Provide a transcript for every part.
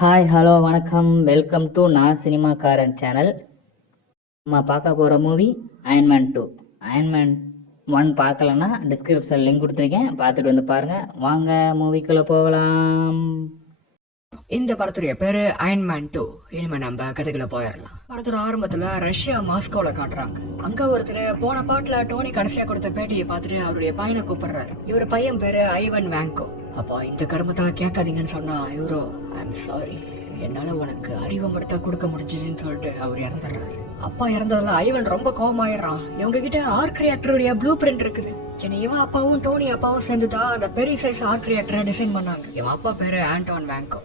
Hi hello வணக்கம் welcome to நான் சினிமாக்காரன் channel. நம்ம பார்க்க போகிற மூவி அயன்மேன் 2. அயன்மேன் 1 பார்க்கலன்னா டிஸ்கிரிப்ஷன் லிங்க் கொடுத்துருக்கேன், பார்த்துட்டு வந்து பாருங்கள். வாங்க மூவிக்குள்ளே போகலாம். இந்த படத்துடைய பேரு அயன்மேன் 2. இனிமே நம்ம கதைக்குள்ள போயிடலாம். படத்தோட ஆரம்பத்துல ரஷ்யா மாஸ்கோல காட்டுறாங்க. அங்க ஒருத்தர் போன பாட்டுல டோனி கடைசியா கொடுத்த பேட்டியை பார்த்துட்டு அவருடைய பையனை கூப்பிடுறாரு. இவர் பையன் பேரு ஐவன் வேங்கோ. அப்போ இந்த கருமத்தால கேட்காதீங்கன்னு சொன்னா இவரோ ஐம் சாரி, என்னால உனக்கு அறிவமடத்தை கொடுக்க முடிஞ்சதுன்னு சொல்லிட்டு அவர் இறந்துடுறாரு. அப்பா இறந்ததுல ஐவன் ரொம்ப கோவமாயிடுறான். இவங்க கிட்ட ஆர்க் ரியாக்டருடைய ப்ளூ பிரிண்ட் இருக்குது. இவன் அப்பாவும் டோனி அப்பாவும் சேர்ந்துதான் அந்த பெரிய சைஸ் ஆர்க் ரியாக்டரை டிசைன் பண்ணாங்க. இவன் அப்பா பேரு ஆண்டோன் வேங்கோ.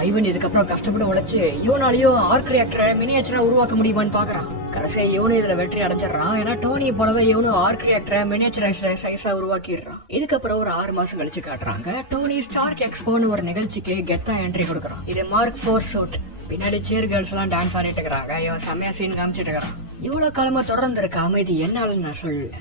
ஐவன் இதுக்கப்புறம் கஷ்டப்பட்டு உழைச்சு இவனாலையும் ஆர்க் ரியாக்டரை மினியேச்சரா உருவாக்க முடியுமான்னு பாக்குறான். கடைசியா இவனு இதுல வெற்றி அடைச்சிடறான். ஏன்னா டோனி போலவே இவனும் ஆர்க் ரியாக்டரை மினியேச்சரைஸ்ட சைஸா உருவாக்கிடுறான். இதுக்கப்புறம் ஒரு 6 மாசம் கழிச்சு காட்டுறாங்க. டோனி ஸ்டார்க் எக்ஸ்போன்னு ஒரு நிகழ்ச்சிக்கு கெத்தா என்ட்ரி கொடுக்குறான். இது மார்க் 4 சூட். பின்னாடி சேர் கேர்ள்ஸ் எல்லாம் டான்ஸ் ஆடிட்டு இருக்கிறாங்க. இவன் செம்மையா சீன் காமிச்சிட்டு இருக்கிறான். இவ்வளவு காலமா தொடர்ந்து இருக்க அமைதி என்னால நான் சொல்லல.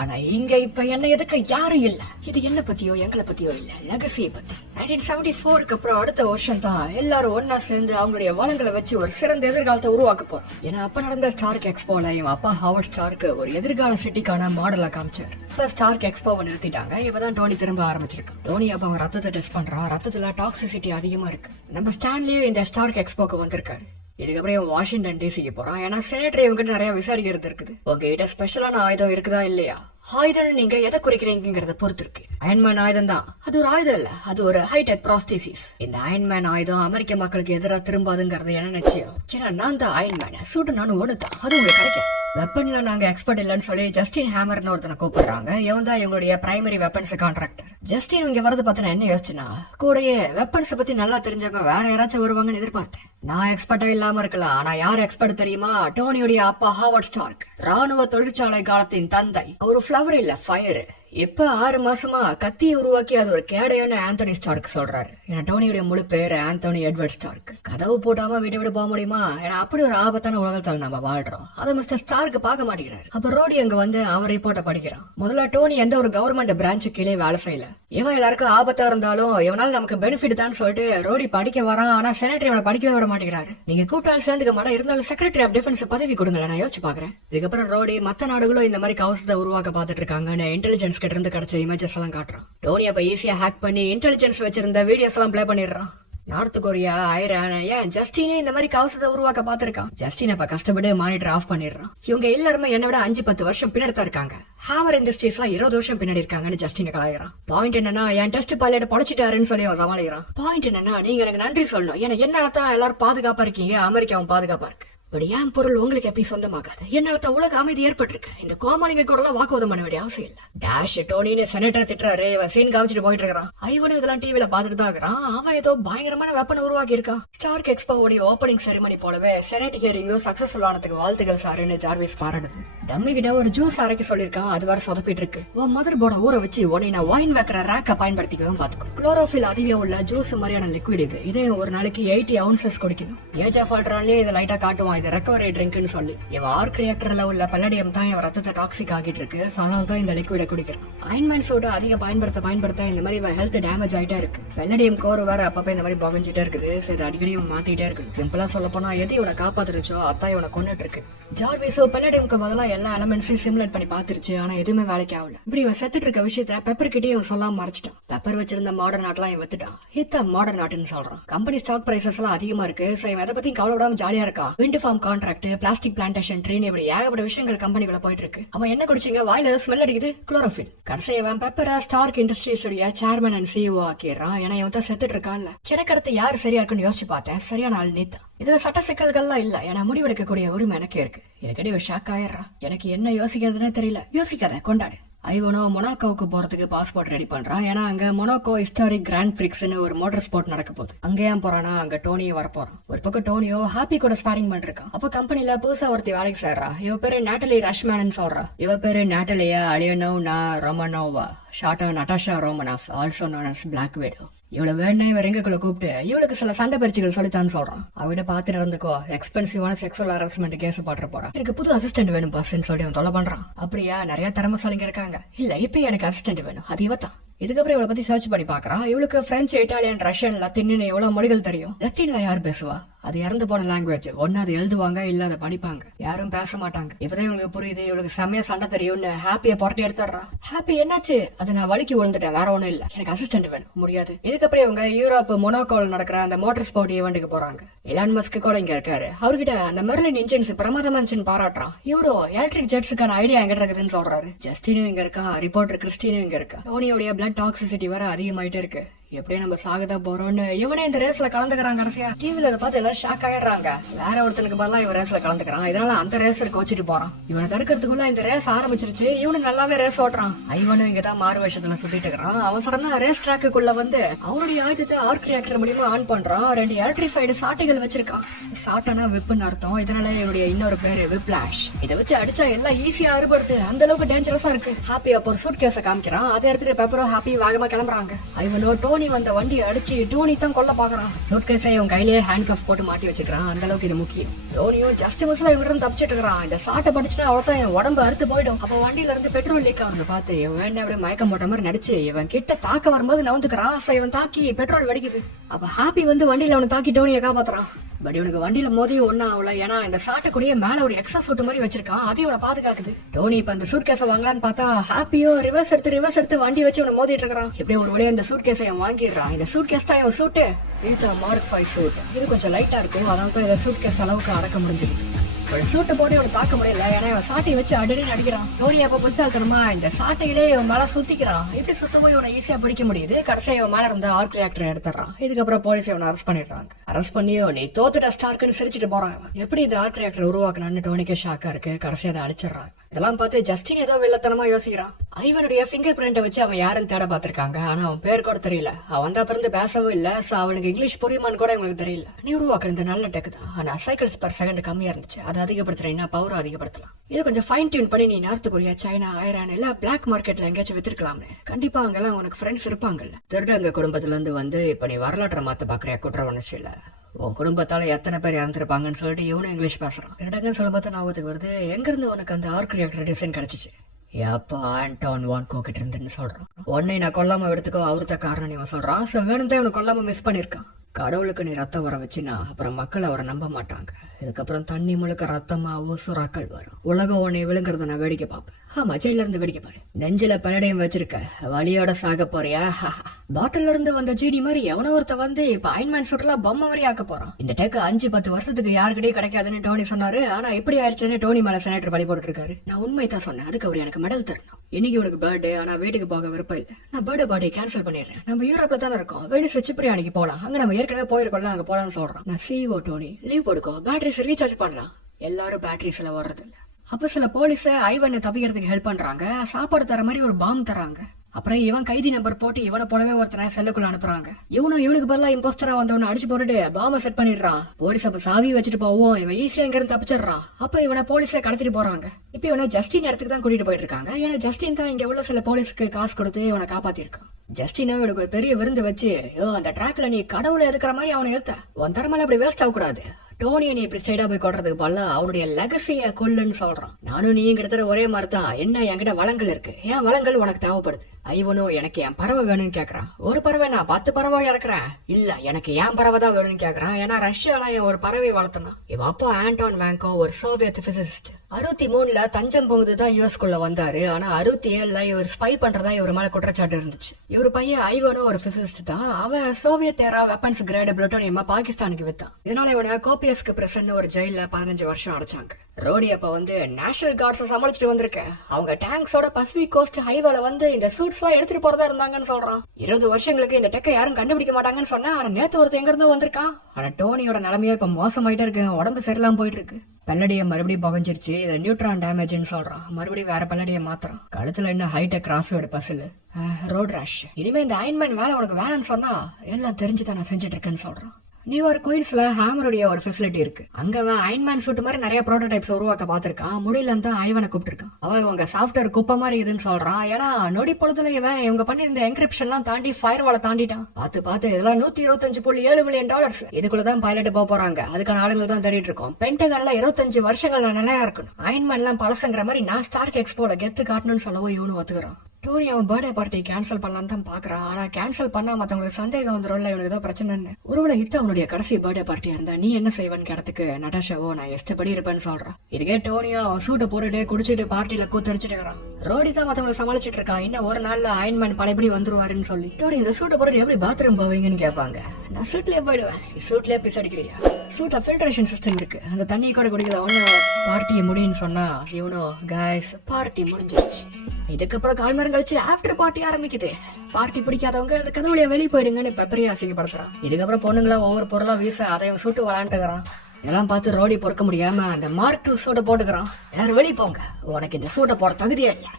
ஆனா இங்க இப்ப என்ன எதுக்கு யாரும் இல்ல. இது என்ன பத்தியோ எங்களை பத்தியோ இல்ல, லெகசியை பத்தி. 1974க்கு அப்புறம் அடுத்த வருஷம் தான் எல்லாரும் ஒன்னா சேர்ந்து அவங்களுடைய வளங்களை வச்சு ஒரு சிறந்த எதிர்காலத்தை உருவாக்க போறோம். ஏன்னா அப்ப நடந்த ஸ்டார்க் எக்ஸ்போல இவன் அப்பா ஹாவர்ட் ஸ்டார்க்கு ஒரு எதிர்கால சிட்டிக்கான மாடலா காமிச்சார். இப்ப ஸ்டார்க் எக்ஸ்போவை நிறுத்திட்டாங்க. இப்பதான் டோனி திரும்ப ஆரம்பிச்சிருக்கான். டோனி அப்ப அவன் ரத்தத்தை டெஸ்ட் பண்றான். ரத்தத்துல டாக்ஸிசிட்டி அதிகமா இருக்கு. நம்ம ஸ்டான்லியும் இந்த ஸ்டார்க் எக்ஸ்போக்கு வந்திருக்காரு. இதுக்கப்புறம் வாஷிங்டன் டிசிக்கு போறான். ஏன்னா செனட்டர் இவங்கிட்ட நிறைய விசாரிக்கிறது இருக்குது. உங்ககிட்ட ஸ்பெஷலான ஆயுதம் இருக்குதா இல்லையா? ஆயுதம் நீங்க எதை குறிக்கிறீங்கிறத பொறுத்து இருக்கு. அயன்மேன் ஆயுதம் தான், அது ஒரு ஆயுதம் இல்ல, அது ஒரு ஹைடெக் ப்ராஸ்தீசிஸ். இந்த அயன்மேன் ஆயுதம் அமெரிக்க மக்களுக்கு எதிராக திரும்பாதுங்கிறது என்ன நிச்சயம்? ஏன்னா நான் தான் அயன்மேன், சூட்டு நானும் ஒண்ணுதான், அது உங்களுக்கு கிடைக்கும். வெப்பன்ல நாங்க எக்ஸ்பர்ட் இல்லன்னு சொல்லி ஜஸ்டின் ஹேமர்னு ஒருத்தனை கூப்பிடுறாங்க. இவன் தான் இவங்களுடைய பிரைமரி வெப்பன்ஸ் கான்ட்ராக்டர். ஜஸ்டின் இங்க வரது பார்த்தா என்ன யோசிச்சுனா, கூடயே வெப்பன்ஸ் பத்தி நல்லா தெரிஞ்சவங்க வேற யாராச்சும் வருவாங்கன்னு எதிர்பார்த்தேன். நான் எக்ஸ்பர்ட்டா இல்லாம இருக்கலாம், ஆனா யார் எக்ஸ்பர்ட் தெரியுமா? டோனியுடைய அப்பா ஹாவர்ட் ஸ்டார்க், ராணுவ தொழிற்சாலை காலத்தின் தந்தை. ஒரு ஃபிளவர் இல்ல, ஃபயர். எப்ப 6 மாசமா கத்தியை உருவாக்கி அது ஒரு கேடையான ஆந்தோனி ஸ்டார்க் சொல்றாரு. ஏன்னா டோனியுடைய முழு பேரு ஆந்தோனி எட்வர்ட் ஸ்டார்க். கதவு போட்டாம வீட்டை விட போக முடியுமா? ஏன்னா அப்படி ஒரு ஆபத்தான உலகத்தால் நம்ம வாழ்றோம். அதை மிஸ்டர் ஸ்டார்க் பார்க்க மாட்டேங்கிறாரு. அப்ப ரோடி அங்க வந்து அவன் ரிப்போர்ட்டை படிக்கிறான். முதல்ல டோனி எந்த ஒரு கவர்மெண்ட் பிரான்ச்சு கீழே வேலை செய்யல. இவன் எல்லாருக்கும் ஆபத்தா இருந்தாலும் இவனால நமக்கு பெனிஃபிட் தான் சொல்லிட்டு ரோடி படிக்க வரான். ஆனா செனட்டரி இவனை படிக்கவே விட மாட்டேங்கிறாரு. நீங்க கூட்டாளி சேர்ந்துக்க மாட்டா, இருந்தாலும் செக்ரட்டரி ஆஃப் டிஃபென்ஸ் பதவி கொடுங்க, நான் யோசிச்சு பாக்குறேன். இதுக்கப்புறம் ரோடி மத்த நாடுகளும் இந்த மாதிரி கவசத்தை உருவாக்க பார்த்துட்டு இருக்காங்க. இன்டெலிஜென்ஸ் கிட்ட இருந்து கிடைச்ச இமேஜஸ் எல்லாம் காட்டுறான். டோனி அப்ப ஈஸியா ஹேக் பண்ணி இன்டெலிஜென்ஸ் வச்சிருந்த வீடியோஸ் எல்லாம் பிளே பண்ணிடுறான். நார்த் கொரியா, ஐரான், ஏன் ஜஸ்டினே இந்த மாதிரி கவசத்தை உருவாக்க பார்த்திருக்கான். ஜஸ்டின் அப்ப கஷ்டப்பட்டு மானிட்டர் ஆஃப் பண்ணிடுறான். இவங்க எல்லாருமே என்ன விட 5-10 வருஷம் பின்னாடி தான் இருக்காங்க. ஹேமர் இண்டஸ்ட்ரீஸ் எல்லாம் 20 வருஷம் பின்னாடி இருக்காங்கன்னு ஜஸ்டினை கலாயிறான். பாயிண்ட் என்னன்னா, என் டெஸ்ட் பைலட் பொழைச்சிட்டாருன்னு சொல்லி அவன் சமாளிக்கிறான். பாயிண்ட் என்னன்னா, நீங்க எனக்கு நன்றி சொல்லணும். ஏன்னா என்னால தான் எல்லாரும் பாதுகாப்பா இருக்கீங்க, அமெரிக்காவும் பாதுகாப்பா இருக்கு. பட் என் பொருள் உங்களுக்கு எப்படி சொந்தமாகாது. என்னால உலக அமைதி ஏற்பட்டிருக்கு. இந்த கோமாளிங்க கூட வாக்குவாதம் பண்ண வேண்டிய அவசியம் இல்ல. டேஷ் டோனின்னு செனட்டர் திட்டுறாரு. சீன் காமிச்சிட்டு போயிட்டு இருக்கான். ஐவனும் இதெல்லாம் டிவில பாத்துட்டு தான் இருக்கிறான். அவன் ஏதோ பயங்கரமான வெப்பனை உருவாக்கி இருக்கான். ஸ்டார்க் எக்ஸ்போவோட ஓப்பனிங் செரிமனி போலவே செனட் ஹியரிங்கும் சக்சஸ்ஃபுல் ஆனதுக்கு வாழ்த்துக்கள் சாருன்னு ஜார்விஸ் பாராடுது. டம்மி கிட்ட ஒரு ஜூஸ் அரைக்க சொல்லிருக்கான். அது வர சொதப்பிட்டு இருக்கு. உன் மதர் போர்டை ஊற வச்சு உடனே நான் வைன் வைக்கிற ரேக்க பயன்படுத்திக்கவும் பாத்துக்கோ. குளோரோஃபில் அதிகம் உள்ள ஜூஸ் மாதிரியான லிக்விட் இது. இதே ஒரு நாளைக்கு 80 ounces குடிக்கணும். ஏஜ் ஆஃப் ஆல்ட்ரான்லயே இதை லைட்டா காட்டுவான். இது ரெக்கவரி ட்ரிங்க்னு சொல்லி. இவன் ஆர்க் ரியாக்டர்ல உள்ள பல்லடியம் தான் இவன் ரத்தத்தை டாக்ஸிக் ஆகிட்டு இருக்கு. அதனால தான் இந்த லிக்விட குடிக்கிறான். அயன்மேன் சூட அதிக பயன்படுத்த இந்த மாதிரி ஹெல்த் டேமேஜ் ஆயிட்டே இருக்கு. பல்லடியம் கோர் வேற அப்பப்ப இந்த மாதிரி புகஞ்சிட்டே இருக்குது. இது அடிக்கடி மாத்திட்டே இருக்கு. சிம்பிளா சொல்ல போனா எது இவனை காப்பாத்துருச்சோ அத்தான் இவனை கொண்டுட்டு இருக்கு. ஜார்விஸோ பல்லடியம்க்கு பதிலா எல்லா எலமெண்ட்ஸையும் சிமுலேட் பண்ணி பாத்துருச்சு. ஆனா எதுவுமே வேலைக்கு ஆகல. இப்படி இவன் செத்துட்டு இருக்க விஷயத்த பெப்பர் கிட்டே இவன் சொல்லாம மறைச்சிட்டான். பெப்பர் வச்சிருந்த மாடர்ன் நாட்லாம் இவன் வித்துட்டான். இத்த மாடர்ன் நாட்டுன்னு சொல்றான். கம்பெனி ஸ்டாக் பிரைசஸ் எல்லாம் அதிகமா இருக்கு. இவன் எதை பத்தியும் கவலைப்படாம ஜாலியா இருக்கா. Wind farm contract, plastic plantation, ட்ரீன், இப்படி ஏகப்பட்ட விஷயங்கள் கம்பெனிக்குள்ள போயிட்டு இருக்கு. அவன் என்ன குடிச்சிங்க? வாயில ஏதோ ஸ்மெல் அடிக்குது, குளோரோஃபில். கடைசி இவன் பெப்பரை Stark Industries chairman and CEO ஆக்கிடுறான். ஏன்னா இவன் தான் செத்துட்டு இருக்கான்ல. எனக்கு அடுத்து யாரு சரியா இருக்குன்னு யோசிச்சு பார்த்தேன். சரியான ஆள் நீத்தான். இதுல சட்ட சிக்கல்கள்லாம் இல்ல. ஏன்னா முடிவெடுக்கக்கூடிய உரிமை எனக்கு இருக்கு. இதுக்கடி ஒரு ஷாக் ஆயிடுறா. எனக்கு என்ன யோசிக்கிறதுனே தெரியல. யோசிக்காத, கொண்டாடு. ஐவனோ மொனாக்கோவுக்கு போறதுக்கு பாஸ்போர்ட் ரெடி பண்றான். ஏன்னா அங்க மொனாக்கோ ஹிஸ்டாரிக் கிராண்ட் பிரிக்ஸ்னு ஒரு மோட்டார் ஸ்போர்ட் நடக்க போகுது. அங்க ஏன் போறானா, அங்க டோனியும் வர போறான். ஒரு பக்கம் டோனியோ ஹாப்பி கூட ஸ்பாரிங் பண்ணிருக்கான். அப்ப கம்பெனில புதுசா ஒருத்தி வேலைக்கு சேர்றா. இவ பேரு நாட்டலி ரஷ்மேன் சொல்றா. இவ பேரு நாட்டலியா அலியனோவா ரொமனோவா, ஷார்ட்டா Natasha Romanoff, also known as Black Widow. இவ்வளவு வேணா இவ ரிங்குக்குள்ள கூப்பிட்டு இவளுக்கு சில சண்டை பயிற்சிகள் சொல்லித்தான்னு சொல்றான். அவட பாத்து நடந்துக்கோ, எக்ஸ்பென்சிவான செக்ஸுவல் ஹராஸ்மெண்ட் கேஸ் பாட்டுற போறான். எனக்கு புது அசிஸ்டன்ட் வேணும் பாஸ்ன்னு சொல்லி அவன் தொலை பண்றான். அப்படியா, நிறைய திறமசாலிங்க இருக்காங்க. இல்ல இப்ப எனக்கு அசிஸ்டன்ட் வேணும், அது இவத்தான். இதுக்கப்புறம் இவளை பத்தி சர்ச் பண்ணி பாக்குறான். இவளுக்கு பிரெஞ்சு, இட்டாலியன், ரஷ்யன், லத்தீன் எவ்வளவு மொழிகள் தெரியும். லத்தீன்ல யார் பேசுவா? அது இறந்து போன லாங்குவேஜ். ஒன்னு அது எழுதுவாங்க, இல்ல அதை படிப்பாங்க. யாரும் பேச மாட்டாங்க. இப்பதான் இவளுக்கு புரியுது இவளுக்கு செம்மையா சண்டை தெரியும்னு. ஹாப்பிய புரட்டி எடுத்துடுறா. ஹாப்பி என்னாச்சு? அது நான் வலிக்கு விழுந்துட்டேன், வேற ஒண்ணும் இல்ல, எனக்கு அசிஸ்டன்ட் வேணும். முடியாது. இதுக்கப்புறம் இவங்க யூரோப் மொனாக்கோல நடக்கிற அந்த மோட்டார் ஸ்போர்ட் ஈவெண்ட்டுக்கு போறாங்க. எலான் மஸ்க் கூட இங்க இருக்காரு. அவர்கிட்ட அந்த மெர்லின் இன்ஜின்ஸ் பிரமாதமா இருந்துச்சுன்னு பாராட்டுறான். இவரோ எலக்ட்ரிக் ஜெட்ஸுக்கான ஐடியா எங்கிட்ட இருக்குதுன்னு சொல்றாரு. ஜஸ்டினும் இங்க இருக்கான், ரிப்போர்ட்டர் கிறிஸ்டினும் இங்க இருக்கா. டோனியோட பிளட் டாக்ஸிசிட்டி வர அதிகமாயிட்டே இருக்கு. எப்படியே நம்ம சாகதா போறோம்னு இவனே இந்த ரேஸ்ல கலந்துக்கிறான். கடைசியா டிவில அதை பார்த்து எல்லாரும் ஷாக் ஆயிடுறாங்க. வேற ஒருத்தனுக்கு பதிலா இவன் ரேஸ்ல கலந்துக்கிறான். இதனால அந்த ரேசர் கோச்சிட்டு போறான். இவனை தடுக்கிறதுக்குள்ள இந்த ரேஸ் ஆரம்பிச்சிருச்சு. இவனு நல்லாவே ரேஸ் ஓட்டுறான். ஐவனும் இங்கதான் மாறு வேஷத்துல சுத்திட்டு இருக்கிறான். அவன் சடனா ரேஸ் ட்ராக்குள்ள வந்து அவனுடைய ஆயுதத்தை ஆர்க் ரியாக்டர் மூலியமா ஆன் பண்றான். 2 எலக்ட்ரிஃபைடு சாட்டைகள் வச்சிருக்கான். சாட்டனா விப்புன்னு அர்த்தம். இதனால இவருடைய இன்னொரு பேரு விப்ளாஷ். இதை வச்சு அடிச்சா எல்லாம் ஈஸியா அறுபடுது. அந்த அளவுக்கு டேஞ்சரஸா இருக்கு. ஹாப்பி அப்போ ஒரு சூட் கேஸ காமிக்கிறான். அதை எடுத்துட்டு பெப்பரோ ஹாப்பி வேகமா கிளம்புறாங்க. ஐவனோ டோனி வந்த வண்டி அடிச்சு டோனி தான் கொல்ல பாக்குறான். சூட்கேஸை இவன் கையிலேயே ஹேண்ட் கஃப் போட்டு மாட்டி வச்சுக்கிறான். அந்த அளவுக்கு இது முக்கியம். டோனியும் ஜஸ்ட் மிஸ்ல இவன் தப்பிச்சிட்டு இருக்கான். இந்த சாட்டை படிச்சுன்னா அவ்வளவுதான் என் உடம்பு அறுத்து போயிடும். அப்ப வண்டியில இருந்து பெட்ரோல் லீக் ஆகுது பார்த்து இவன் வேண்ட அப்படியே மயக்கம் போட்ட மாதிரி நடிச்சு இவன் கிட்ட தாக்க வரும்போது நவுந்துக்கிறான். இவன் தாக்கி பெட்ரோல் வெடிக்குது. அப்ப ஹாப்பி வந்து வண்டியில அவனை தாக்கி டோனியை காப்பாத்துறான். பட் இவனுக்கு வண்டியில மோதியும் ஒன்னும் ஆகல. ஏன்னா இந்த சாட்டைக்குடியே மேல ஒரு எக்ஸா சூட் மாதிரி வச்சிருக்கான். அதையும் இவனை பாதுகாக்குது. டோனி இப்ப அந்த சூட் கேஸை வாங்கலான்னு பார்த்தா ஹாப்பியோ ரிவர்ஸ் எடுத்து வண்டி வச்சு இவனை மோதிட்டு இருக்கான். எப்படியே ஒரு வழியா இந்த சூட் கேஸை வாங்கிடுறான். இந்த சூட் கேஸ் தான் இவன் சூட்டு. இது மார்க் 5 சூட். இது கொஞ்சம் லைட்டா இருக்கும். அதனால தான் இந்த சூட் கேஸ் அளவுக்கு அடக்க முடிஞ்சிருக்கு. ஒரு சூட்டை போட்டு இவனை தாக்க முடியல. ஏன்னா இவன் சாட்டையை வச்சு அடின்னு அடிக்கிறான். டோனி அப்ப புதுசா இருக்கணுமா இந்த சாட்டையிலே இவன் மேல சுத்திக்கிறான். இப்படி சுத்தமும் இவனை ஈஸியா பிடிக்க முடியுது. கடைசியா இவன் மேல இருந்த ஆர்க் ரியாக்டர் எடுத்துறான். இதுக்கப்புறம் போலீஸ் இவனை அரெஸ்ட் பண்ணிடுறாங்க. அரெஸ்ட் பண்ணியோ நீ தோத்துட்ட ஸ்டார்க்குன்னு சிரிச்சுட்டு போறாங்க. எப்படி இந்த ஆர்க் ரியாக்டர் உருவாக்கணும்னு டோனிக்கே ஷாக்கா இருக்கு. கடைசியா அதை அழிச்சிடறாங்க. இதெல்லாம் பார்த்து ஜஸ்டின் ஏதோ வெள்ளத்தனமா யோசிக்கிறான். ஐவனுடைய ஃபிங்கர் பிரிண்ட்டை வச்சு அவன் யாருன்னு தேட பார்த்திருக்காங்க. ஆனா அவன் பேர் கூட தெரியல. அவன் வந்தா பிறந்து பேசவும் இல்ல. அவனுக்கு இங்கிலீஷ் புரியுமான்னு கூட இவங்களுக்கு தெரியல. நீ உருவாக்குறது நல்ல டெக் தான். ஆனா சைக்கிள்ஸ் பர் செகண்ட் கம்மியா இருந்துச்சு. அதை அதிகப்படுத்துறேன்னா பவர் அதிகப்படுத்தலாம். இது கொஞ்சம் ஃபைன் டியூன் பண்ணி நீ நார்த் கொரியா, சைனா, ஐரான் எல்லாம் பிளாக் மார்க்கெட்ல எங்கேயாச்சும் வித்துருக்கலாம்னு. கண்டிப்பா அங்கெல்லாம் உனக்கு ஃப்ரெண்ட்ஸ் இருப்பாங்கல்ல. திருடங்க குடும்பத்துல இருந்து வந்து இப்ப நீ வரலாற்றை மாத்த பாக்குறியா? குற்ற உணர்ச்சியில உன் குடும்பத்தால எத்தனை பேர் இறந்துருப்பாங்கன்னு சொல்லிட்டு இவனும் இங்கிலீஷ் பேசுறான். திருடங்கன்னு சொல்ல பார்த்தா ஞாபகத்துக்கு வருது, எங்க இருந்து உனக்கு அந்த ஆர்க் ரியாக்டர் டிசைன் கிடைச்சிச்சு? எப்போ ஆண்டான் வான்கோ கிட்ட இருந்துன்னு சொல்றான். உன்னை நான் கொல்லாம எடுத்துக்கோ, அவருத்த காரணம் இவன் சொல்றான். வேணும் தான் இவனை கொல்லாம மிஸ் பண்ணிருக்கான். கடவுளுக்கு நீ ரத்தம் வர வச்சுனா அப்புறம் மக்கள் அவரை நம்ப மாட்டாங்க. இதுக்கப்புறம் தண்ணி முழுக்க ரத்தமாவோ சுறாக்கள் வரும். உலகம் உன்னை விழுங்குறத நான் வேடிக்கை பார்ப்பேன். ஆமா, ஜெயில இருந்து வேடிக்கை பாரு. நெஞ்சில பலடையும் வச்சிருக்க, வழியோட சாக போறியா? பாட்டில இருந்து வந்த ஜிடி மாதிரி எவனோ ஒருத்த வந்து இப்ப அயன்மேன் சுற்றுலா பொம்மை மாதிரி ஆக்க போறான். இந்த டேக்கு 5-10 வருஷத்துக்கு யாருக்கிட்டே கிடைக்காதுன்னு டோனி சொன்னாரு. ஆனா எப்படி ஆயிடுச்சுன்னு டோனி மேல செனேட்டர் பழி போட்டு இருக்காரு. நான் உண்மை தான் சொன்னேன். அதுக்கு அவர் எனக்கு மெடல் தரணும். இன்னைக்கு உனக்கு பர்த்டே, ஆனா வீட்டுக்கு போக விருப்பம் இல்ல. நான் பர்த்டே கேன்சல் பண்ணிடுறேன். நம்ம யூரோப்ல தானே இருக்கோம். வெனிஸ் சிப்ரியானிக்கு போலாம். அங்க நம்ம ஏற்கனவே போயிருக்கோம்ல, அங்க போலான்னு சொல்றான். நான் CEO டோனி, லீவ் போடுக்கோ, பேட்டரிஸ் ரீசார்ஜ் பண்ணலாம். எல்லாரும் பேட்டரிஸ்ல வர்றது இல்ல. அப்ப சில போலீஸ் ஐவனை தப்பிக்கிறதுக்கு ஹெல்ப் பண்றாங்க. சாப்பாடு தர மாதிரி ஒரு பாம் தராங்க. அப்புறம் இவன் கைதி நம்பர் போட்டு இவனை போலவே ஒருத்தனை செல்லுக்குள்ள அனுப்புறாங்க. இவனுக்கு பதிலா இம்போஸ்டரா வந்தவனை அடிச்சு போட்டுட்டு பாம செட் பண்ணிடுறான். போலீஸ் அப்ப சாவி வச்சுட்டு போவோம். இவன் ஈஸியா இங்க இருந்து தப்பிச்சிடுறான். அப்ப இவனை போலீஸை கடத்திட்டு போறாங்க. இப்ப இவனை ஜஸ்டின் இடத்துக்கு தான் கூட்டிட்டு போயிட்டு இருக்காங்க. ஏன்னா ஜஸ்டின் தான் இங்க உள்ள சில போலீஸுக்கு காசு கொடுத்து இவனை காப்பாத்திருக்கான். ஜஸ்டினா இவனுக்கு ஒரு பெரிய விருந்து வச்சு, அந்த ட்ராக்ல நீ கடவுளை எதுக்குற மாதிரி அவனை ஏத்த, உன் தரமால அப்படி வேஸ்ட் ஆக கூடாது. டோனியை நீ இப்படி ஸ்ட்ரைட்டா போய் கொள்றதுக்கு பல அவருடைய லெகசிய கொல்லுன்னு சொல்றான். நானும் நீ கிட்டத்தட்ட ஒரே மாதிரி தான். என்ன என்கிட்ட வளங்கள் இருக்கு, ஏன் வளங்கள் உனக்கு தேவைப்படுது? ஐவனும் எனக்கு என் பறவை வேணும்னு கேக்குறான். ஒரு பறவை நான் 10 பறவை இறக்குறேன். இல்ல எனக்கு என் பறவை தான் வேணும்னு கேக்குறான். ஏன்னா ரஷ்யால என் ஒரு பறவை வளர்த்தனா. இவன் அப்பா ஆண்டான் வாங்கோ ஒரு சோவியத் பிசிசிஸ்ட். 63ல தஞ்சம் போகுதுதான் யூஎஸ்குள்ள வந்தாரு. ஆனா 67ல இவர் ஸ்பை பண்றதா இவர் மேல குற்றச்சாட்டு இருந்துச்சு. இவர் பையன் ஐவனும் ஒரு பிசிசிஸ்ட் தான். அவன் சோவியத் ஏரா வெப்பன்ஸ் கிரேட் பிளூட்டோனியமா பாகிஸ்தானுக்கு வித்தான். இதனால இவனை கோபியஸ்க்கு பிரசன்ன ஒரு ஜெயில 15 வருஷம் அடைச்சாங்க. ரோடி அப்ப வந்து நேஷனல் கார்ட்ஸை சமாளிச்சுட்டு வந்திருக்க. அவங்க டேங்க்ஸோட பசிபிக் கோஸ்ட் ஹைவேல வந்து இந்த சூட்ஸ் எல்லாம் எடுத்துட்டு போறதா இருந்தாங்கன்னு சொல்றான். 20 வருஷங்களுக்கு இந்த டெக்கை யாரும் கண்டுபிடிக்க மாட்டாங்கன்னு சொன்னா, ஆனா நேத்து ஒருத்தர் எங்க இருந்தோ வந்திருக்கான். ஆனா டோனியோட நிலைமையா இப்ப மோசமாயிட்டே இருக்கு. உடம்பு சரியில்லாம போயிட்டு இருக்கு. பல்லடியை மறுபடியும் புகஞ்சிருச்சு. இதை நியூட்ரான் டேமேஜ்னு சொல்றான். மறுபடியும் வேற பல்லடியை மாத்துறான். கழுத்துல என்ன hi-tech crossword puzzle, road rush. இனிமே இந்த அயன்மேன் வேலை உனக்கு வேலைன்னு சொன்னா எல்லாம் தெரிஞ்சுதான் நான் செஞ்சுட்டு இருக்கேன்னு சொல்றான். நியூயார்க் குயின்ஸ்ல ஹேமருடைய ஒரு ஃபெசிலிட்டி இருக்கு. அங்க அவன் அயன்மேன் சூட் மாதிரி நிறைய ப்ரோட்டோடைப்ஸ் உருவாக்க பார்த்திருக்கான். முடியலன்னு தான் ஐவனை கூப்பிட்டுருக்கான். அவன் உங்க சாஃப்ட்வேர் குப்பை மாதிரி இதுன்னு சொல்றான். ஏன்னா நொடி பொழுதுல இவங்க பண்ணி இந்த என்கிரிப்ஷன்லாம் தாண்டி ஃபயர் வாலை தாண்டிட்டான். பார்த்து இதெல்லாம் $125.7 பில்லியன். இதுக்குள்ளதான் பைலட் போக போறாங்க. அதுக்கான ஆளுங்க தான் தேடிட்டு இருக்கோம். பென்டகன்ல 25 வருஷங்கள் நான் நிலையா இருக்கணும். அயன்மேன் எல்லாம் பழசங்கிற மாதிரி நான் ஸ்டார்க் எக்ஸ்போல கெத்து காட்டணும்னு சொல்லவோ இவனு ஒத்துக்கிறான். டோனி அவன் பர்த்டே பார்ட்டி கேன்சல் பண்ணலான்னு தான் பாக்குறான். ஆனா கேன்சல் பண்ணா மத்தவங்களுக்கு சந்தேகம் வந்துடும்ல, இவனுக்கு ஏதோ பிரச்சனைன்னு. ஒருவேளை இது அவனுடைய கடைசி பர்த்டே பார்ட்டியா இருந்தா நீ என்ன செய்வேன்னு கேட்டதுக்கு நடாஷாவோ நான் இஷ்டப்படி இருப்பேன்னு சொல்றான். இதுக்கே டோனியா அவன் சூட்டை போட்டுட்டு குடிச்சிட்டு பார்ட்டியில கூத்தடிச்சிட்டு இருக்கிறான். ரோடி தான் மத்தவங்களை சமாளிச்சிட்டு இருக்கான். இன்னும் ஒரு நாள்ல அயன்மேன் பழையபடி வந்துருவாருன்னு சொல்லி. டோனி இந்த சூட்டை போட்டு எப்படி பாத்ரூம் போவீங்கன்னு கேட்பாங்க. நான் சூட்லயே போயிடுவேன். சூட்லயே பீஸ் அடிக்கிறியா? சூட்டா ஃபில்ட்ரேஷன் சிஸ்டம் இருக்கு, அந்த தண்ணியை கூட குடிக்கல. ஒன்னு பார்ட்டியை முடியும்னு சொன்னா இவனோ கைஸ் பார்ட்டி முடிஞ்சிருச்சு. இதுக்கப்புறம் 4 மணி கழிச்சு ஆஃப்டர் பார்ட்டி ஆரம்பிக்குது. பார்ட்டி பிடிக்காதவங்க அந்த கதவுலையா வெளியே போயிடுங்கன்னு பெப்பரியா அசிங்கப்படுத்துறான். இதுக்கப்புறம் பொண்ணுங்களா ஒவ்வொரு பொருளா வீச அதை சூட்டு விளாண்டுக்கிறான். இதெல்லாம் பார்த்து ரோடி பொறுக்க முடியாம அந்த மார்க் 2 சூட்டை போட்டுக்கிறான். எல்லாரும் வெளியே போங்க, உனக்கு இந்த சூட்டை போட தகுதியே இல்லை.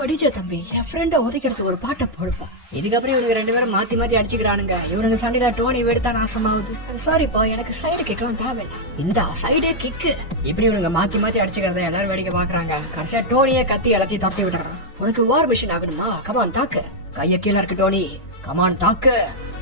படிச்ச தம்பி என் ஃப்ரெண்டை உதைக்கிறதுக்கு ஒரு பாட்டை போடுப்பான். இதுக்கப்புறம் இவனுக்கு 2 பேரும் மாத்தி மாத்தி அடிச்சுக்கிறானுங்க. இவனுக்கு சண்டையில டோனி வெடுத்தா நாசமாகுது. சாரிப்பா எனக்கு சைடு கிக்கலாம் தேவையில்லை, இந்த சைடே கிக்கு. இப்படி இவனுங்க மாத்தி மாத்தி அடிச்சுக்கிறத எல்லாரும் வேடிக்கை பாக்குறாங்க. கடைசியா டோனியே கத்தி எல்லாத்தையும் தொட்டி விடுறான். உனக்கு வார் மிஷின் ஆகணுமா? கமான் தாக்கு, கைய கீழே இருக்கு டோனி, கமான் தாக்கு.